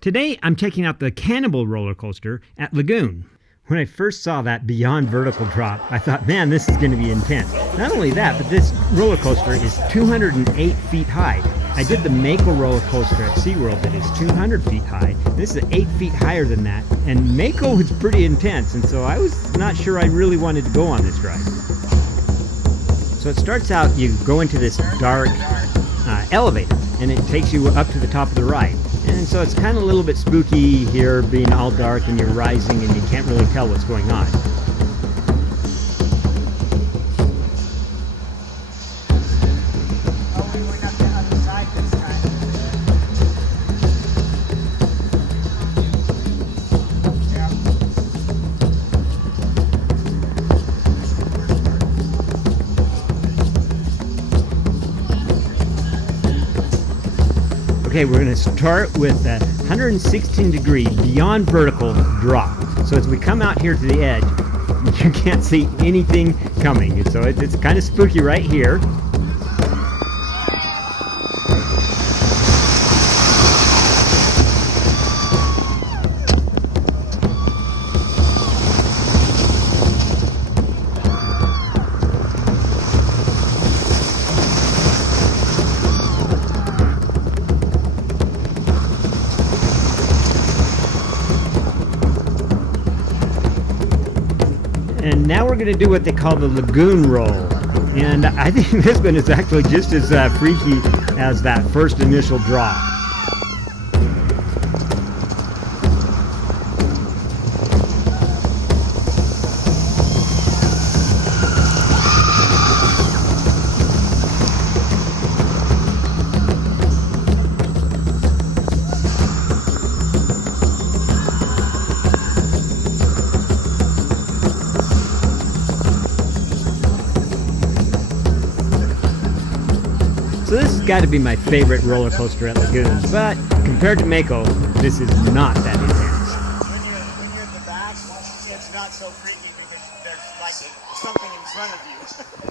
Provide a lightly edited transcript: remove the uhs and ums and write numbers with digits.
Today I'm checking out the Cannibal roller coaster at Lagoon. When I first saw that beyond vertical drop, I thought, man, this is going to be intense. Not only that, but this roller coaster is 208 feet high. I did the Mako roller coaster at SeaWorld that is 200 feet high. This is 8 feet higher than that, and Mako was pretty intense, and so I was not sure I really wanted to go on this ride. So it starts out, you go into this dark elevator, and it takes you up to the top of the ride. And so it's kind of a little bit spooky here, being all dark and you're rising and you can't really tell what's going on. Oh, we went up the other side this time. Okay, we're going to start with a 116 degree beyond vertical drop. So as we come out here to the edge, you can't see anything coming. So it's kind of spooky right here. And now we're going to do what they call the Lagoon roll. And I think this one is actually just as freaky as that first initial drop. So this has got to be my favorite roller coaster at Lagoon, but compared to Mako, this is not that intense. When you're in the back, it's not so freaky because there's like something in front of you.